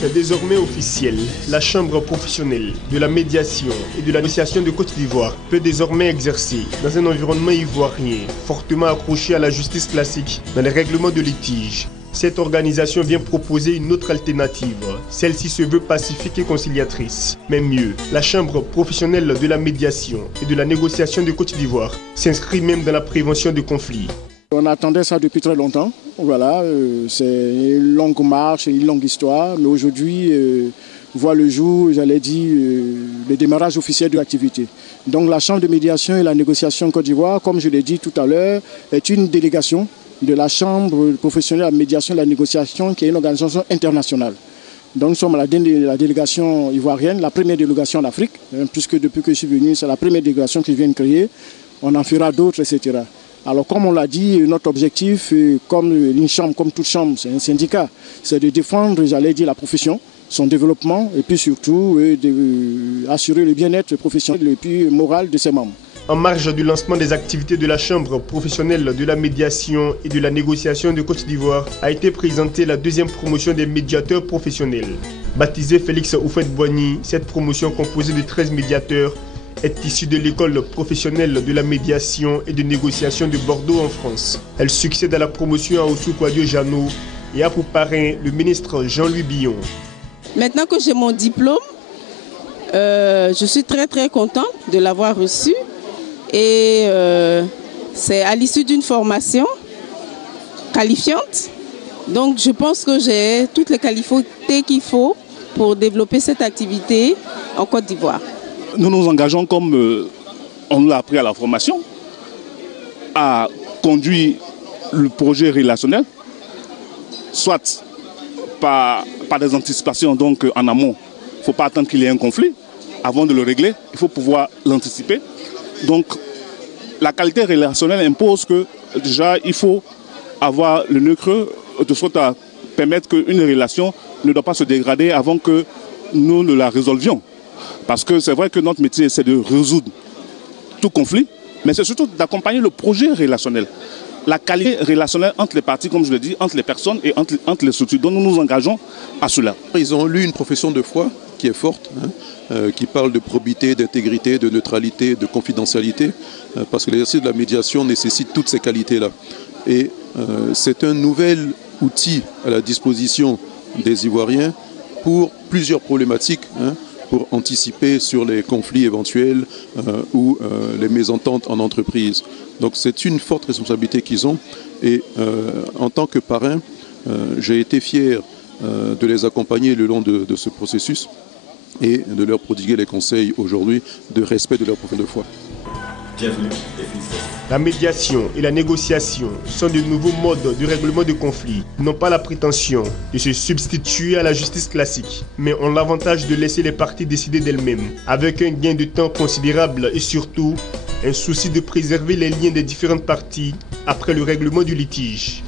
C'est désormais officiel. La Chambre professionnelle de la médiation et de la négociation de Côte d'Ivoire peut désormais exercer dans un environnement ivoirien fortement accroché à la justice classique dans les règlements de litige. Cette organisation vient proposer une autre alternative. Celle-ci se veut pacifique et conciliatrice. Mais mieux, la Chambre professionnelle de la médiation et de la négociation de Côte d'Ivoire s'inscrit même dans la prévention de conflits. On attendait ça depuis très longtemps. Voilà, c'est une longue marche, une longue histoire. Mais aujourd'hui, voit le jour, j'allais dire, le démarrage officiel de l'activité. Donc la Chambre de médiation et la négociation Côte d'Ivoire, comme je l'ai dit tout à l'heure, est une délégation de la Chambre professionnelle de la médiation et de la négociation, qui est une organisation internationale. Donc nous sommes à la délégation ivoirienne, la première délégation d'Afrique, puisque depuis que je suis venu, c'est la première délégation que je viens de créer. On en fera d'autres, etc. Alors comme on l'a dit, notre objectif, comme une chambre, comme toute chambre, c'est un syndicat, c'est de défendre, j'allais dire, la profession, son développement et puis surtout assurer le bien-être professionnel et puis moral de ses membres. En marge du lancement des activités de la Chambre professionnelle de la médiation et de la négociation de Côte d'Ivoire a été présentée la deuxième promotion des médiateurs professionnels. Baptisée Félix Oufouette-Boigny, cette promotion composée de 13 médiateurs est issue de l'école professionnelle de la médiation et de négociation de Bordeaux en France. Elle succède à la promotion à Ousou-Kouadio Jeannot et a pour parrain le ministre Jean-Louis Billon. Maintenant que j'ai mon diplôme, je suis très contente de l'avoir reçu et c'est à l'issue d'une formation qualifiante. Donc je pense que j'ai toutes les qualités qu'il faut pour développer cette activité en Côte d'Ivoire. Nous nous engageons, comme on l'a appris à la formation, à conduire le projet relationnel, soit par des anticipations donc en amont. Il ne faut pas attendre qu'il y ait un conflit. Avant de le régler, il faut pouvoir l'anticiper. Donc la qualité relationnelle impose que déjà il faut avoir le nœud creux de sorte à permettre qu'une relation ne doit pas se dégrader avant que nous ne la résolvions. Parce que c'est vrai que notre métier, c'est de résoudre tout conflit, mais c'est surtout d'accompagner le projet relationnel. La qualité relationnelle entre les parties, comme je l'ai dit, entre les personnes et entre les structures. Donc nous nous engageons à cela. Ils ont lu une profession de foi qui est forte, qui parle de probité, d'intégrité, de neutralité, de confidentialité, parce que l'exercice de la médiation nécessite toutes ces qualités-là. Et c'est un nouvel outil à la disposition des Ivoiriens pour plusieurs problématiques, pour anticiper sur les conflits éventuels ou les mésententes en entreprise. Donc c'est une forte responsabilité qu'ils ont et en tant que parrain, j'ai été fier de les accompagner le long de ce processus et de leur prodiguer les conseils aujourd'hui de respect de leur profession de foi. Bienvenue et félicitations. La médiation et la négociation sont de nouveaux modes de règlement de conflits. Ils n'ont pas la prétention de se substituer à la justice classique, mais ont l'avantage de laisser les parties décider d'elles-mêmes, avec un gain de temps considérable et surtout un souci de préserver les liens des différentes parties après le règlement du litige.